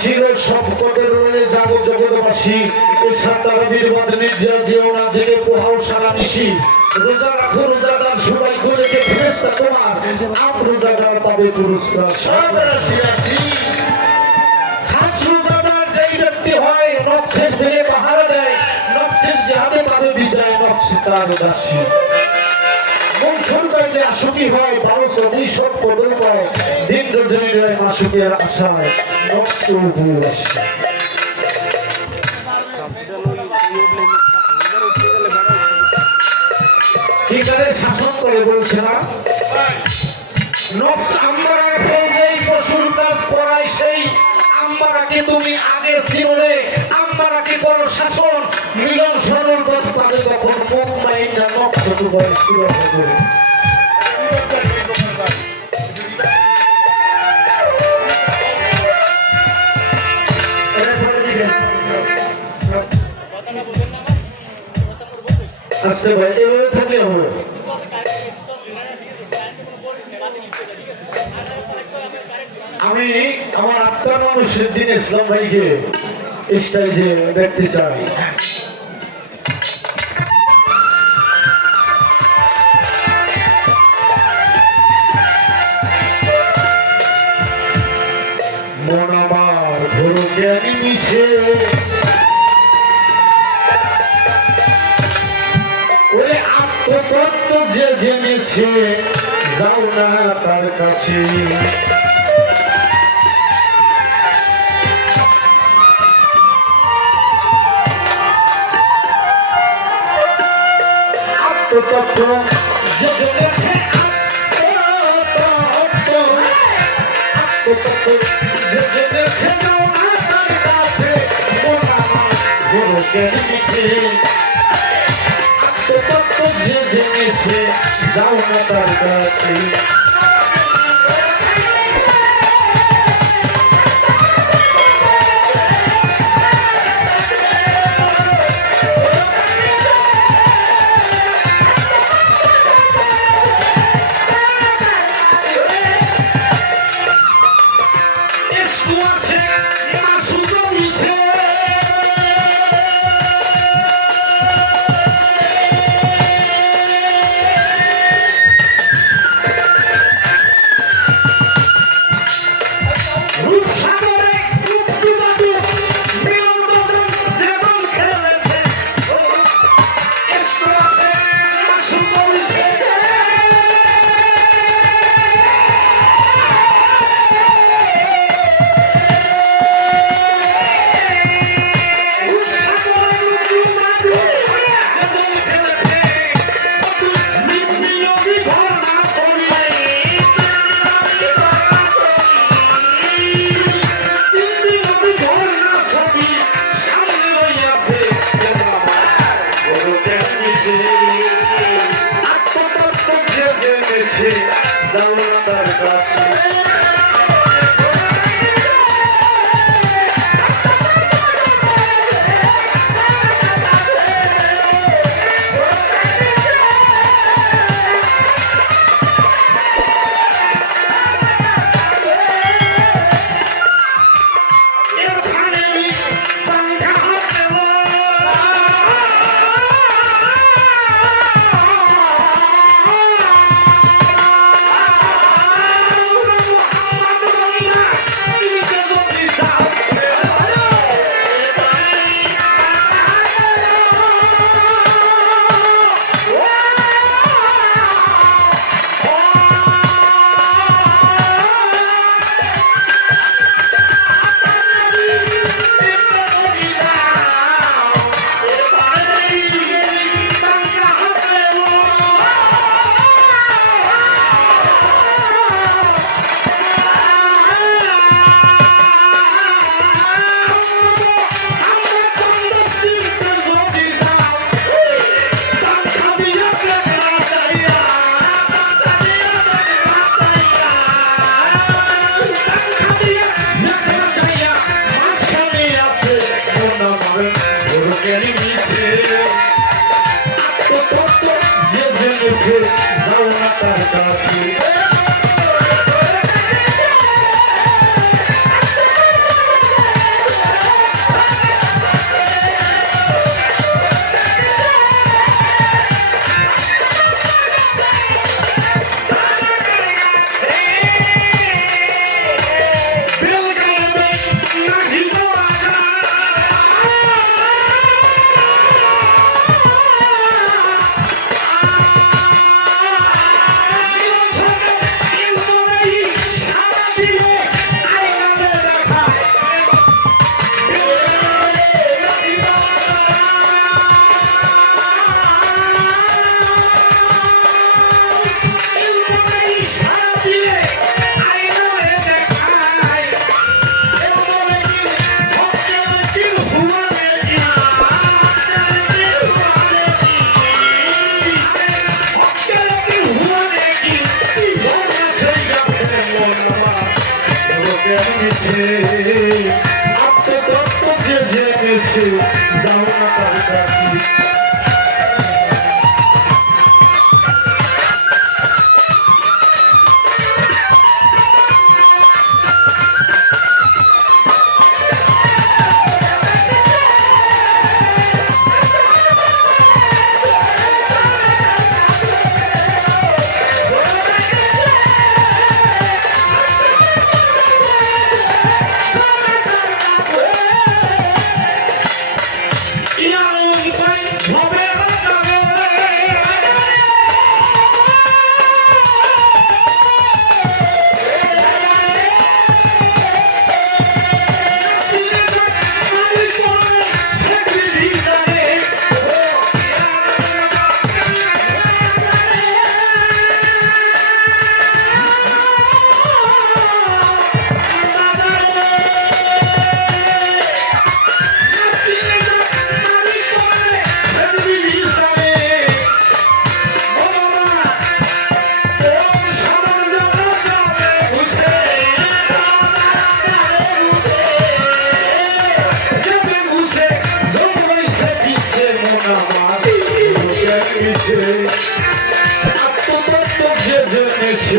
হাসির সব পথের রয়ে যাব জগৎবাসী এ সাতারা বীরবাদ নির্জা যেও না জেগে পোহাও সারা নিশি রোজা রাখো রোজাদার সবাই করেছে ফেরেশতা তোমার আপ রোজাদার পাবে পুরস্কার সব রাশি খাস রোজাদার যেই ব্যক্তি হয় নফসের বেড়ে পাহারা দেয় নফসের জিহাদে পাবে বিজয় নফস তার দাসী মনসুর কাজে আশুকি হয় 12 সব কদর পায় দিন রজনী রয় মাসুকের আশায় নফসকে উপরে আসে কি করে শাসন করে বলছে না নফস আম্মারার ফৌজেই পশুর কাজ করায় সেই আম্মারাকে তুমি আগে চিনলে আম্মারাকে করো শাসন মিলন সরল পথ পাবে তখন মুখ মাইন না নফস তোমার শুরু হবে আচ্ছা ভাই এভাবে থাকলে হবে আমি আমার আত্মার মানুষের দিন ইসলাম ভাইকে স্টেজে দেখতে চাই মন আমার ঘোর জ্ঞানী মিশে ওরে আত্মতত্ত্ব যে জেনেছে যাও না তার কাছে আত্মতত্ত্ব যে জেনেছে আত্মতত্ত্ব যে জেনেছে যাও না তার কাছে গুরু জেনেছে আত্মতত্ত্ব যে জেনেছে যাও না তার কাছে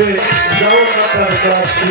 নিচ্ছে যাও না তার কাছে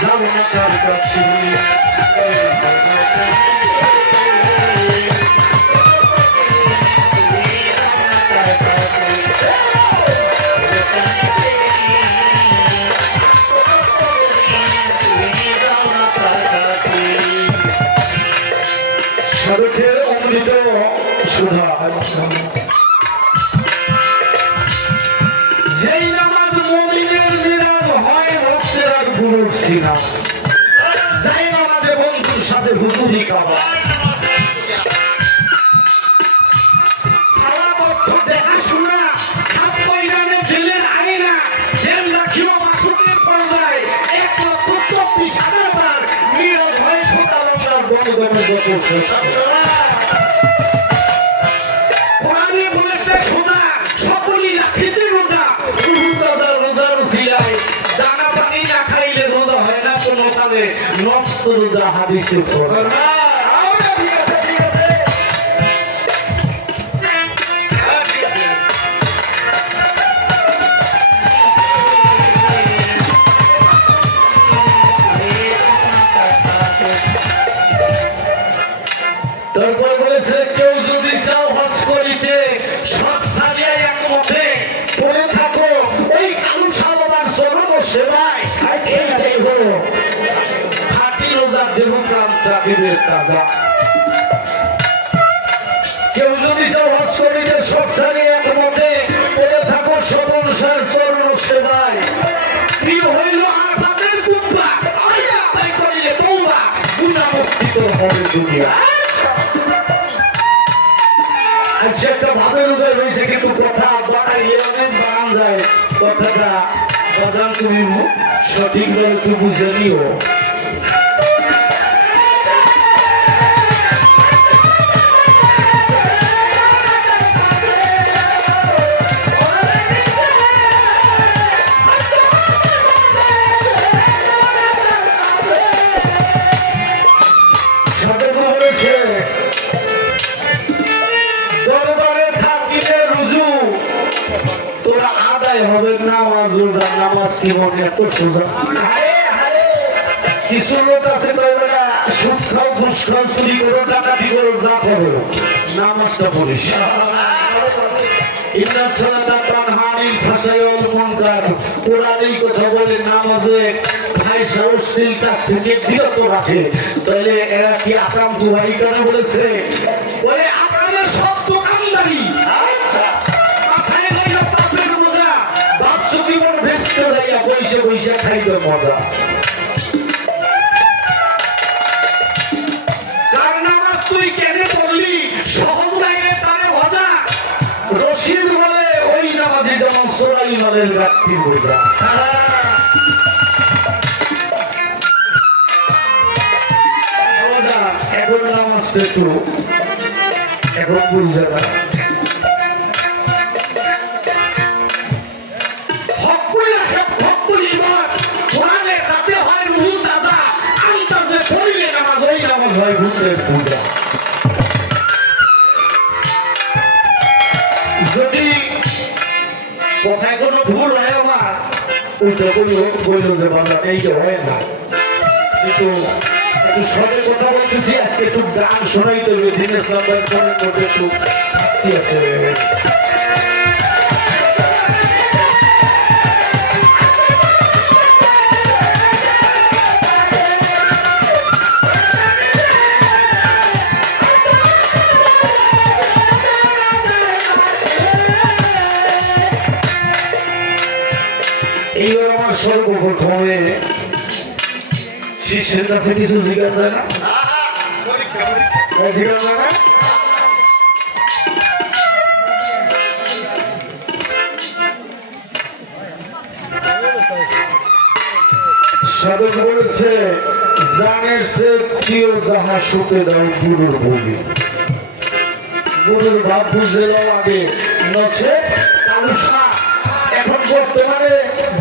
যাও না তার কাছে সাধকের অমৃত সুধা যেই নামাজ মুমিনের মিরাজ হয় ভক্তের আর গুরুর সিনা যাই নামাজে বন্ধুর সাথে হুজুরি কাবা সারা পথ দেখাশোনা ছাপ্পাই রানে দিলের আইনা দেন রাখিও মাসুকের পর্দায় 1,34,000 বার মিরাজ হয় খোদালন্দার দমদমে বসে কোরআনে বলেছে সোজা সকলই রাখিতে রোজা রোজার উসিলায় দানা পানি না খাইলে রোজা হয় না কোনো কালে নফস রোজা হাদিসে পড়া তারপর বলেছে কেউ যদি চাও হজ করিতে সব সালিয়া এক মতে পড়ে থাকো ওই কালু সাবাবার চরম সেবায় এইটাই হলো খাঁটি রোজা দেবপ্রাণ জাতিদের কাজা কেউ যদি চাও হজ করিতে সব সালিয়া এক মতে পড়ে থাকো সকল সার চরম সেবায় প্রিয় হইল আর বাপের কুম্বা আয়া তাই করিলে তওবা গুনাহ মুক্তি তোর হবে দুনিয়া আচ্ছা একটা ভাবের উদয় হয়েছে কিন্তু কথা বাড়াইলে অনেক বাড়ান যায় কথাটা বাজান তুমি সঠিকভাবে একটু বুঝে নিও হবে নামাজ রোজা নামাজ কি মনে এত সোজা কিছু লোক আছে সুদ খাও ঘুষ খাও চুরি করো ডাকাতি করো যা করো নামাজটা পড়িস কোরআনেই কথা বলে নামাজে ফাহিশা অশ্লীল কাজ থেকে বিরত রাখে তাহলে এরা কি আকাম দুহাই করে বলেছে বলে আকামের সব দোকানদারি বৈশে বৈশে খাইতে মজা কার নামাজ তুই কেনে পড়লি সহজ লাইনে তারে ভজা রশিদ বলে ওই নামাজি যেমন সোরাই মালের রাত্রি বোঝা এখন নামাজটা একটু এখন বুঝে না মনের পূজা। যদি কথায় কোনো ভুল হয় আমার ওইটা বলল যে বাবা এইটা হয় না, কিন্তু একটু সবে কথা বলতেছি। আজকে একটু গান শোনাইতে হবে, দিনেশ নাম্বার মধ্যে একটু ঘাটতি আছে। এইবার আমার সর্বপ্রথমে শিষ্যের কাছে কিছু জিজ্ঞাসা যায় না, জিজ্ঞাসা না সাধক বলেছে জানের সে প্রিয় যাহা সুখে দাও গুরুর ভূমি। গুরুর ভাব বুঝে নাও আগে, নচ্ছে কালুসা। এখন বর্তমানে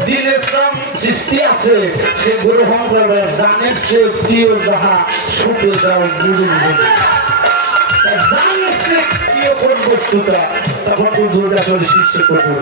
দিনের নাম সৃষ্টি আছে, সে গ্রহণ করবে জানের সে প্রিয় যাহা সুখে দাও গুরুর ভূমি। জানের সে প্রিয় কোন বস্তুটা, তখন বুঝবো যে আসলে শিষ্য করবো।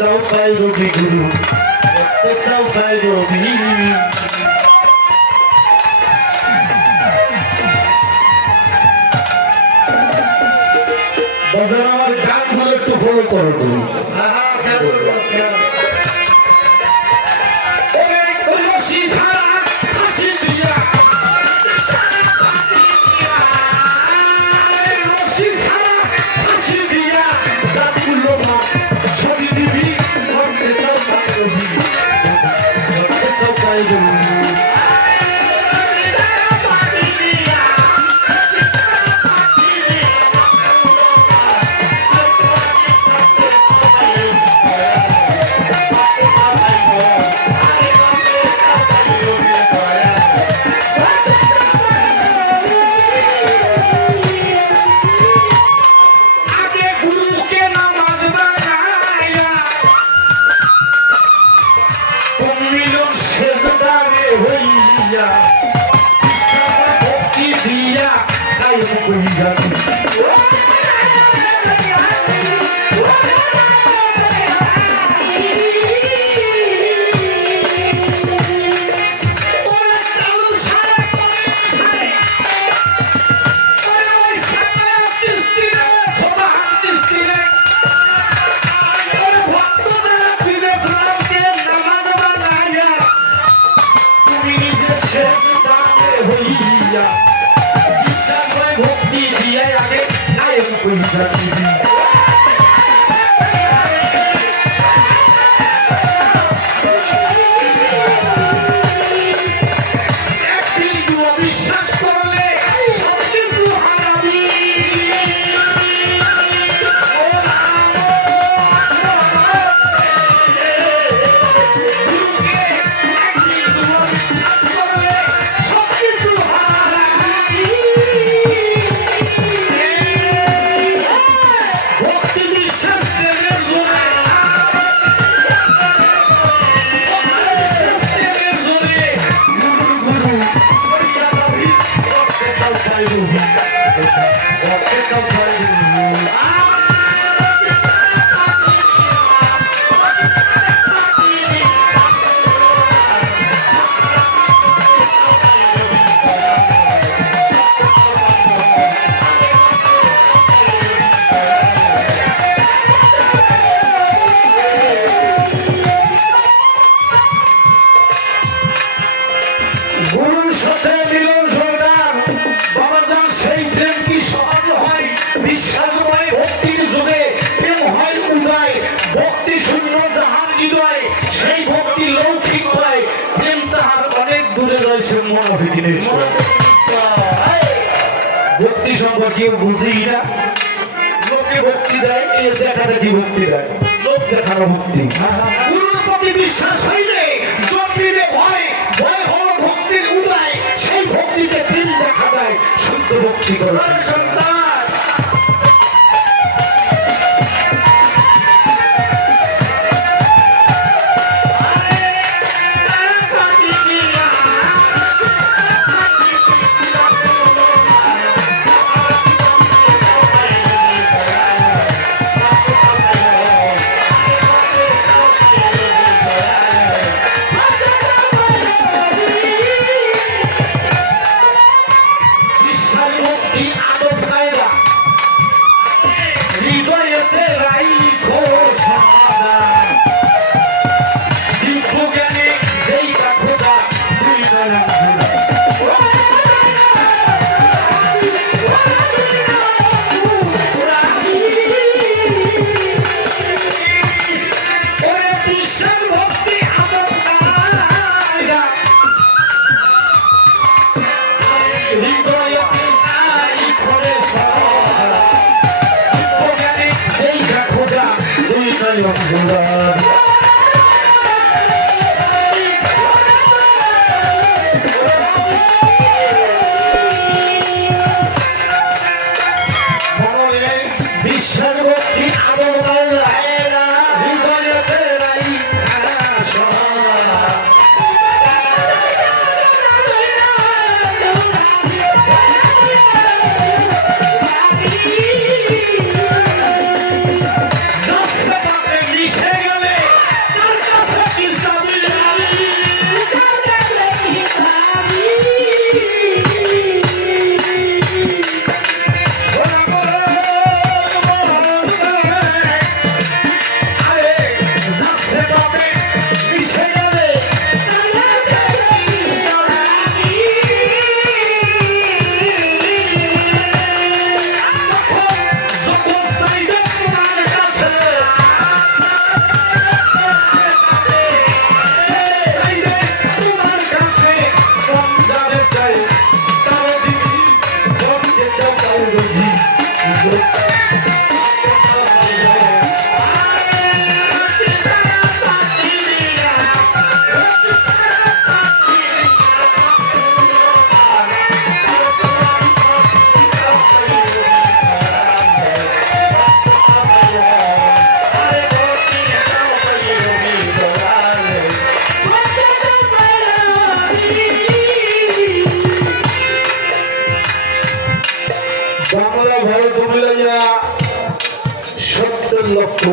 চাও পাই রবি গুরু, চাও পাই রবি। বাজার আমার গানগুলো একটু ফলো করো তুমি। কিনে ভক্তি সম্পর্কে কেউ বুঝি না লোকে ভক্তি দেয় কে দেখা দেখি ভক্তি দেয় লোক দেখানো ভক্তি গুরুর প্রতি বিশ্বাস হইলে জন্মিলে ভয় ভয় হলো ভক্তির উদয় সেই ভক্তিতে প্রেম দেখা দেয় শুদ্ধ ভক্তি করে সন্তান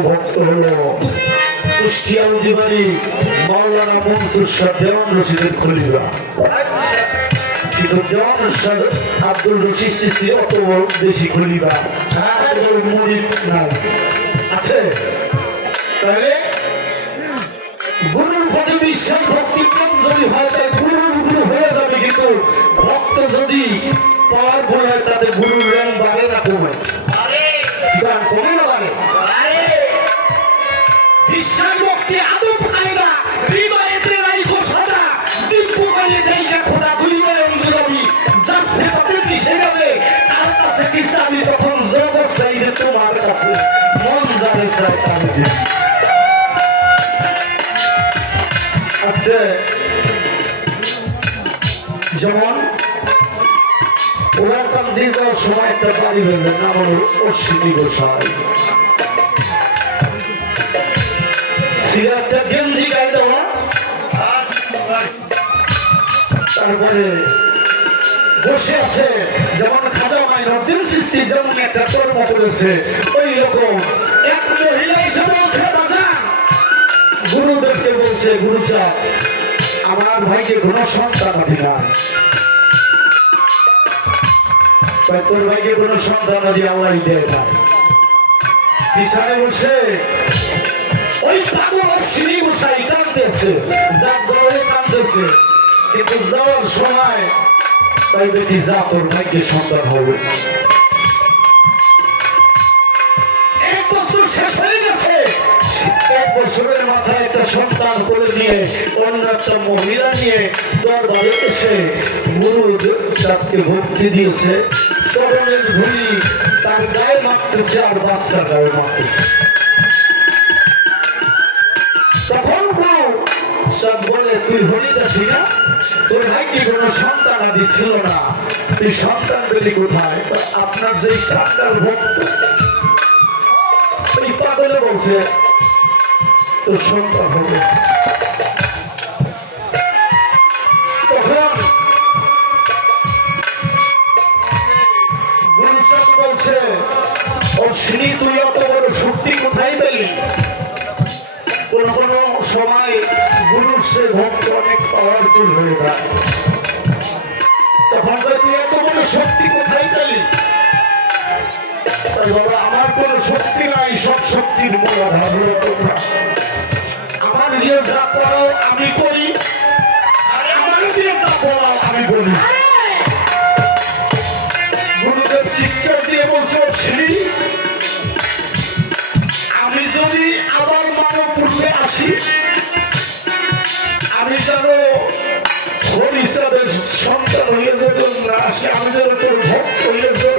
ভক্ত হলো কুষ্টিয়া জীবনী মাওলানা মনসুর শাহ দেওয়ান রশিদের খলিফা কিন্তু দেওয়ান শাহ আব্দুল রশিদ সৃষ্টি অত বেশি খলিফা মুরিদ নাই আছে তাহলে গুরুর প্রতি বিশ্বাস ভক্তি প্রেম যদি হয় তাই গুরুর গুরু হয়ে যাবে কিন্তু ভক্ত যদি পাওয়ারফুল হয় তাতে গুরুর র্যাঙ্ক বাড়ে না কমে গান কমে না বাড়ে বিশ্বাস ভক্তি আদব কায়দা হৃদয়েতে রাইখো সদা দিব্য বলে দেইকা খোদা দুই নয়ন জুড়াবি যাচ্ছে তাতে মিশে গেলে তার কাছে কি চাবি তখন জগৎ চাইলে তোমার কাছে মন যাবে চাই আমি আজকে যেমন পুরাতন দিয়ে যাওয়ার সময় একটা বাড়ি হয়েছে নাম হল অশ্বিনী গোসাই একটা গেঞ্জি গায়ে দেওয়া তারপরে বসে আছে যেমন খাজা মাইনুদ্দিন সৃষ্টি যেমন একটা কর্ম করেছে ওই রকম এক মহিলা হিসেবে বলছে দাদা গুরুদেবকে বলছে গুরুচাঁদ আমার ভাইকে কোনো সন্তান হবে না তোর ভাইকে কোনো সন্তান হবে আল্লাহ দেয় না পিছনে বসে ওই পাগল শ্রী গোসাই কাঁদতেছে যার জলে কাঁদতেছে কিন্তু যাওয়ার সময় তাই বেটি যা তোর ভাইকে সন্তান হবে এক বছর শেষ হয়ে গেছে বছরের মাথায় একটা সন্তান করে নিয়ে অন্য একটা মহিলা নিয়ে দরবারে এসে গুরু সাহেবকে ভক্তি দিয়েছে, চরণের ধুলি তার গায়ে মারতেছে আর বাচ্চার গায়ে মারতেছে। তখন গুরু সব বলে, তুই হরিদাসী না, তোর ভাই কি কোনো সন্তান আদি ছিল না, তুই সন্তান পেলি কোথায়? আপনার যে কান্দার ভক্ত ওই পাগলে বলছে তোর সন্তান হবে। তখন গুরু সাহেব বলছে, অশ্বিনী তুই অত বড় শক্তি কোথায় পেলি? কোন কোন সময় গুরুর সে ভক্ত অনেক পাওয়ারফুল হয়ে যায়। তখন তুই এত বড় শক্তি কোথায় পেলি? বাবা, আমার কোন শক্তি নাই, সব শক্তির মূল আধার হলো তোমরা। আমার দিয়ে যা করাও আমি করি, আর আমার দিয়ে যা বলাও আমি বলি। গুরুদেব শিক্ষা দিয়ে বলছে, শ্রী আমি যদি আবার মানব রূপে আসি, আমি যেন হরিচাঁদের সন্তান হয়ে যদি না আসি, আমি যেন তোর ভক্ত হয়ে যাই।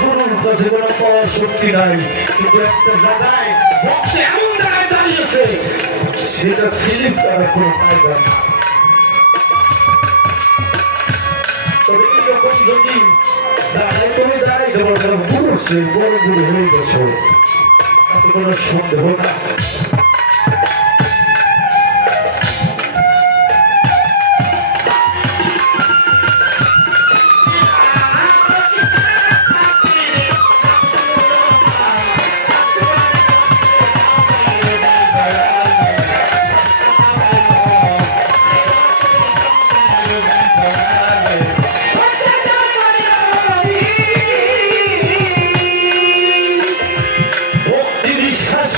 গুরুর কাছে কোনো পাওয়ার শক্তি নাই, কিন্তু একটা জায়গায় ভক্ত এমন জায়গায় দাঁড়িয়েছে, সেটা স্লিপ করার কোনো কায়দা না। তবে এইরকম যদি জায়গায় তুমি দাঁড়াইতে পারো, গুরু সে বড় গুরু হয়ে গেছো, তাতে কোনো সন্দেহ না।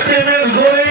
প্রেমের জোরে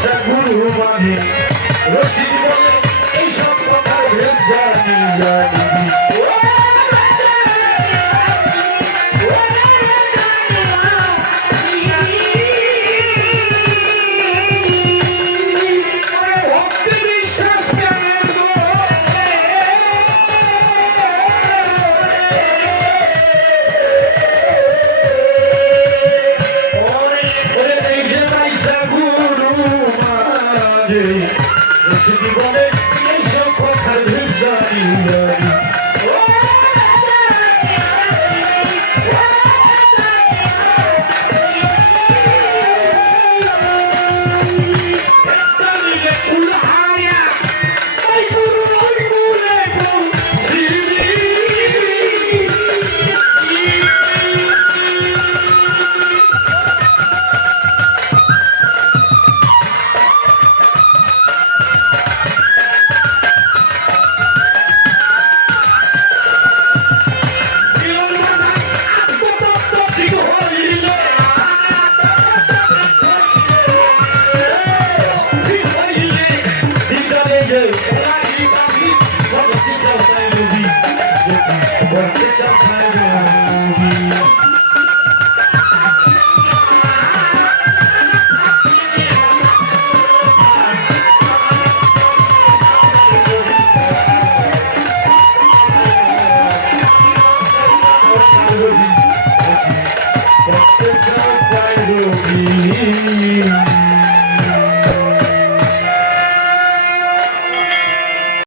মাইসা গুরু মানে রশিদ বলে এইসব কথার ভেদ জানি জানি